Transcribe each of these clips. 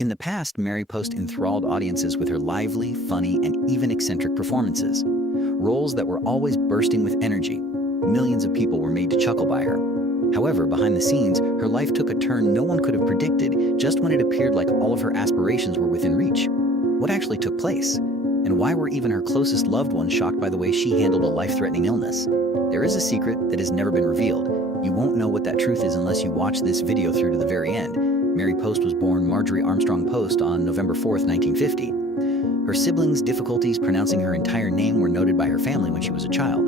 In the past, Mary Post enthralled audiences with her lively, funny, and even eccentric performances. Roles that were always bursting with energy. Millions of people were made to chuckle by her. However, behind the scenes, her life took a turn no one could have predicted just when it appeared like all of her aspirations were within reach. What actually took place? And why were even her closest loved ones shocked by the way she handled a life-threatening illness? There is a secret that has never been revealed. You won't know what that truth is unless you watch this video through to the very end. Mary Post was born Marjorie Armstrong Post on November 4th, 1950. Her siblings' difficulties pronouncing her entire name were noted by her family when she was a child.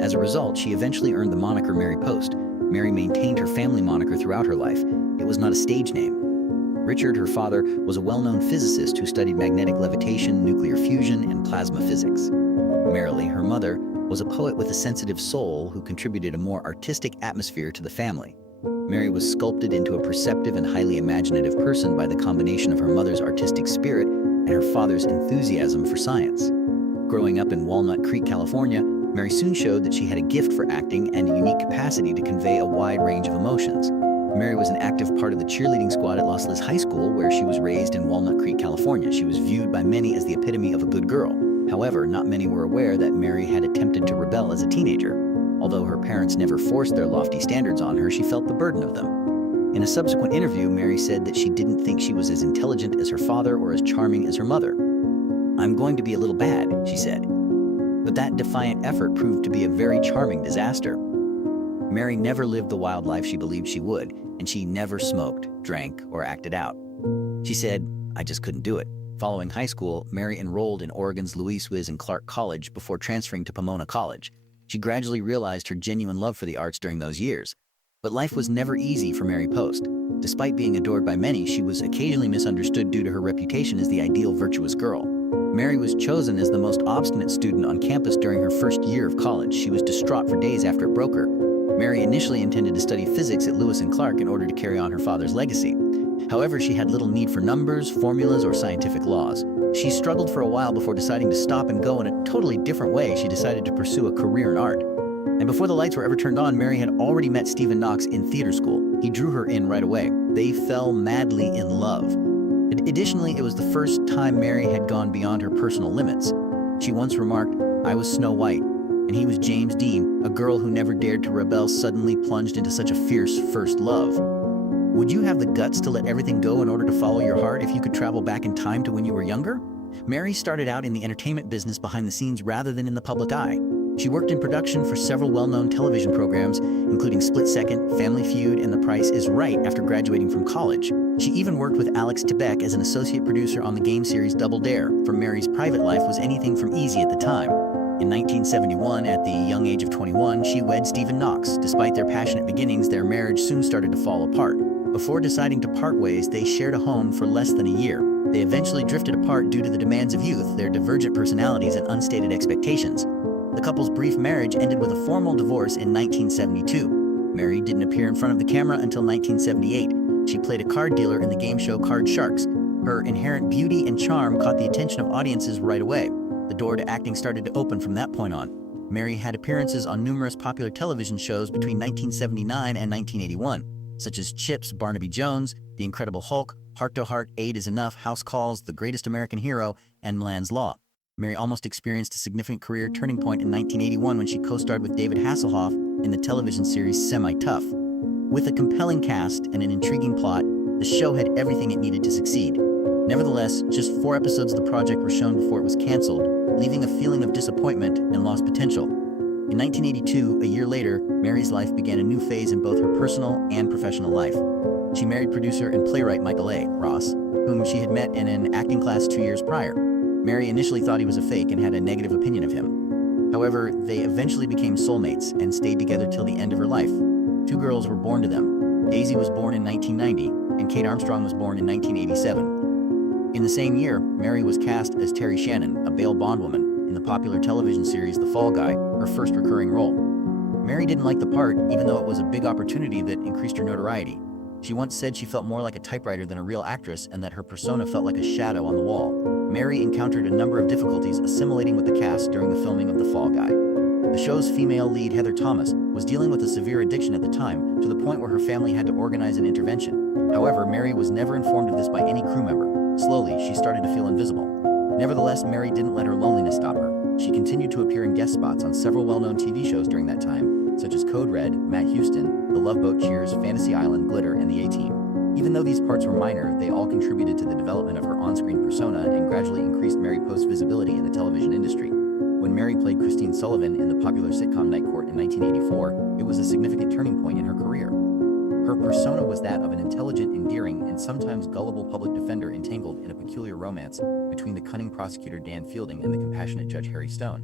As a result, she eventually earned the moniker Mary Post. Mary maintained her family moniker throughout her life. It was not a stage name. Richard, her father, was a well-known physicist who studied magnetic levitation, nuclear fusion, and plasma physics. Marilee, her mother, was a poet with a sensitive soul who contributed a more artistic atmosphere to the family. Mary was sculpted into a perceptive and highly imaginative person by the combination of her mother's artistic spirit and her father's enthusiasm for science. Growing up in Walnut Creek, California, Mary soon showed that she had a gift for acting and a unique capacity to convey a wide range of emotions. Mary was an active part of the cheerleading squad at Los Liz High School, where she was raised in Walnut Creek, California. She was viewed by many as the epitome of a good girl. However, not many were aware that Mary had attempted to rebel as a teenager. Although her parents never forced their lofty standards on her, she felt the burden of them. In a subsequent interview, Mary said that she didn't think she was as intelligent as her father or as charming as her mother. "I'm going to be a little bad," she said. But that defiant effort proved to be a very charming disaster. Mary never lived the wild life she believed she would, and she never smoked, drank, or acted out. She said, "I just couldn't do it." Following high school, Mary enrolled in Oregon's Louis Wiz and Clark College before transferring to Pomona College. She gradually realized her genuine love for the arts during those years. But life was never easy for Mary Post. Despite being adored by many, she was occasionally misunderstood due to her reputation as the ideal virtuous girl. Mary was chosen as the most obstinate student on campus during her first year of college. She was distraught for days after it broke her. Mary initially intended to study physics at Lewis and Clark in order to carry on her father's legacy. However, she had little need for numbers, formulas, or scientific laws. She struggled for a while before deciding to stop and go in a totally different way. She decided to pursue a career in art. And before the lights were ever turned on, Mary had already met Stephen Knox in theater school. He drew her in right away. They fell madly in love. Additionally, it was the first time Mary had gone beyond her personal limits. She once remarked, "I was Snow White, and he was James Dean, a girl who never dared to rebel suddenly plunged into such a fierce first love." Would you have the guts to let everything go in order to follow your heart if you could travel back in time to when you were younger? Mary started out in the entertainment business behind the scenes rather than in the public eye. She worked in production for several well-known television programs, including Split Second, Family Feud, and The Price is Right after graduating from college. She even worked with Alex Trebek as an associate producer on the game series Double Dare, for Mary's private life was anything from easy at the time. In 1971, at the young age of 21, she wed Stephen Knox. Despite their passionate beginnings, their marriage soon started to fall apart. Before deciding to part ways, they shared a home for less than a year. They eventually drifted apart due to the demands of youth, their divergent personalities, and unstated expectations. The couple's brief marriage ended with a formal divorce in 1972. Mary didn't appear in front of the camera until 1978. She played a card dealer in the game show Card Sharks. Her inherent beauty and charm caught the attention of audiences right away. The door to acting started to open from that point on. Mary had appearances on numerous popular television shows between 1979 and 1981, such as Chips, Barnaby Jones, The Incredible Hulk, Heart to Heart, Eight is Enough, House Calls, The Greatest American Hero, and Milan's Law. Mary almost experienced a significant career turning point in 1981 when she co-starred with David Hasselhoff in the television series Semi-Tough. With a compelling cast and an intriguing plot, the show had everything it needed to succeed. Nevertheless, just 4 episodes of the project were shown before it was canceled, leaving a feeling of disappointment and lost potential. In 1982, a year later, Mary's life began a new phase in both her personal and professional life. She married producer and playwright Michael A. Ross, whom she had met in an acting class 2 years prior. Mary initially thought he was a fake and had a negative opinion of him. However, they eventually became soulmates and stayed together till the end of her life. 2 girls were born to them. Daisy was born in 1990, and Kate Armstrong was born in 1987. In the same year, Mary was cast as Terry Shannon, a bail bondwoman, in the popular television series The Fall Guy, her first recurring role. Mary didn't like the part, even though it was a big opportunity that increased her notoriety. She once said she felt more like a typewriter than a real actress and that her persona felt like a shadow on the wall. Mary encountered a number of difficulties assimilating with the cast during the filming of The Fall Guy. The show's female lead, Heather Thomas, was dealing with a severe addiction at the time, to the point where her family had to organize an intervention. However, Mary was never informed of this by any crew member. slowly, she started to feel invisible. Nevertheless, Mary didn't let her loneliness stop her. She continued to appear in guest spots on several well-known TV shows during that time, such as Code Red, Matt Houston, The Love Boat, Cheers, Fantasy Island, Glitter, and The A-Team. Even though these parts were minor, they all contributed to the development of her on-screen persona and gradually increased Mary Post's visibility in the television industry. When Mary played Christine Sullivan in the popular sitcom Night Court in 1984, it was a significant turning point in her career. Her persona was that of an intelligent, endearing, and sometimes gullible public defender entangled in a peculiar romance between the cunning prosecutor Dan Fielding and the compassionate Judge Harry Stone.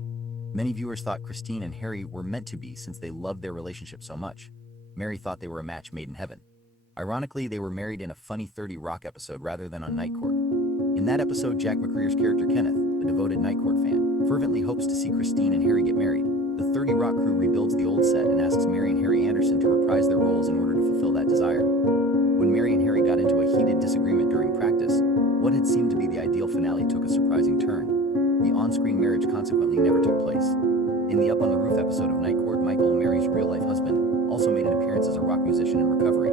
Many viewers thought Christine and Harry were meant to be since they loved their relationship so much. Mary thought they were a match made in heaven. Ironically, they were married in a funny 30 Rock episode rather than on Night Court. In that episode, Jack McCreer's character Kenneth, a devoted Night Court fan, fervently hopes to see Christine and Harry get married. The 30 Rock crew rebuilds the old set and asks Mary and Harry Anderson to reprise their roles in order to fulfill that desire. When Mary and Harry got into a heated disagreement during practice, what had seemed to be the ideal finale took a surprising turn. The on-screen marriage consequently never took place. In the Up on the Roof episode of Night Court, Michael, Mary's real-life husband, also made an appearance as a rock musician in recovery.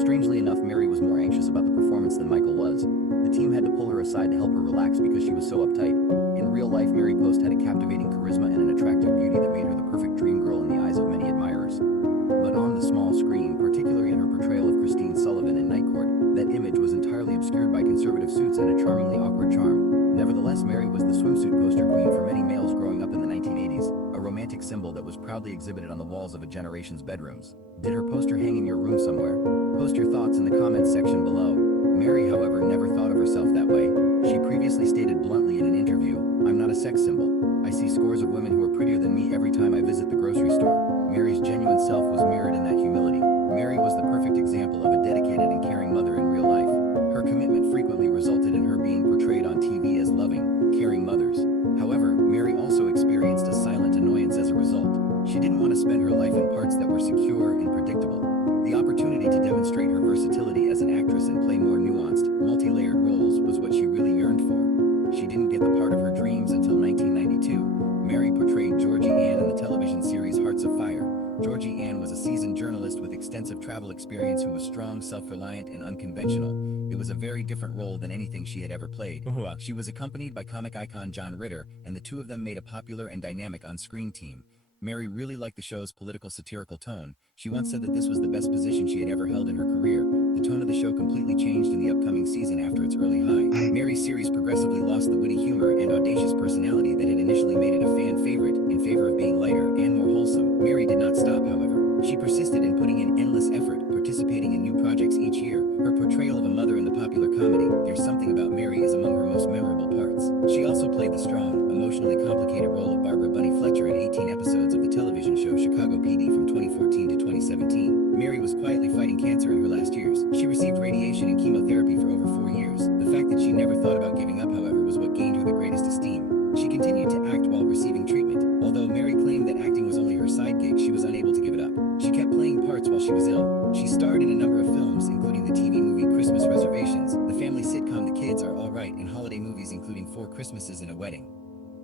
Strangely enough, Mary was more anxious about the performance than Michael was. The team had to pull her aside to help her relax because she was so uptight. In real life, Mary Post had a captivating charisma and an attractive beauty that made her the perfect dream girl in the eyes of many admirers. But on the small screen, particularly in her portrayal of Christine Sullivan in Night Court, that image was entirely obscured by conservative suits and a charmingly awkward charm. Nevertheless, Mary was the swimsuit poster queen for many males growing up in the 1980s, a romantic symbol that was proudly exhibited on the walls of a generation's bedrooms. Did her poster hang in your room somewhere? Post your thoughts in the comments section below. Mary, however, never thought of herself that way. She previously stated bluntly in an interview, "I'm not a sex symbol. I see scores of women who are prettier than me every time I visit the grocery store." Mary's genuine self was mirrored in that humility. Mary was the perfect example of a dedicated and caring mother in real life. Her commitment frequently resulted in her being portrayed on TV as loving, caring mothers. However, Mary also experienced a silent annoyance as a result. She didn't want to spend her life in parts that were secure and predictable. The opportunity to demonstrate her versatility as an actress and play more nuanced, multi-layered roles was what she really yearned for. She didn't get the part of her dreams until 1992. Mary portrayed Georgie Ann in the television series Hearts of Fire. Georgie Ann was a seasoned journalist with extensive travel experience who was strong, self-reliant, and unconventional. It was a very different role than anything she had ever played. She was accompanied by comic icon John Ritter, and the two of them made a popular and dynamic on-screen team. Mary really liked the show's political satirical tone. She once said that this was the best position she had ever held in her career. The tone of the show completely changed in the upcoming season after its early high. Mary's series progressively lost the witty humor and audacious personality that had initially made it a fan favorite in favor of being lighter and more wholesome. Mary did not stop, however. She persisted in putting in endless effort, participating in new projects each year. Her portrayal of a mother in the popular comedy, There's Something About Mary, is among her most memorable parts. She also played the strong, emotionally complicated role of Barbara Bunny Fletcher in 18 episodes of the television show Chicago PD from 2014 to 2017. Mary was quietly fighting cancer in her last years. She received radiation and chemotherapy for over 4 years. The fact that she never thought about giving up, however, was what gained her the greatest esteem. She continued to act while receiving treatment. Although Mary claimed that acting was only her side gig, she was unable to give it up. She kept playing parts while she was ill. She starred in a number of films, including the TV movie Christmas Reservations, the family sitcom The Kids Are All Right, and holiday movies including 4 Christmases and a Wedding.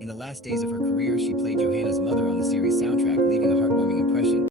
In the last days of her career, she played Johanna's mother on the series soundtrack, leaving a heartwarming impression.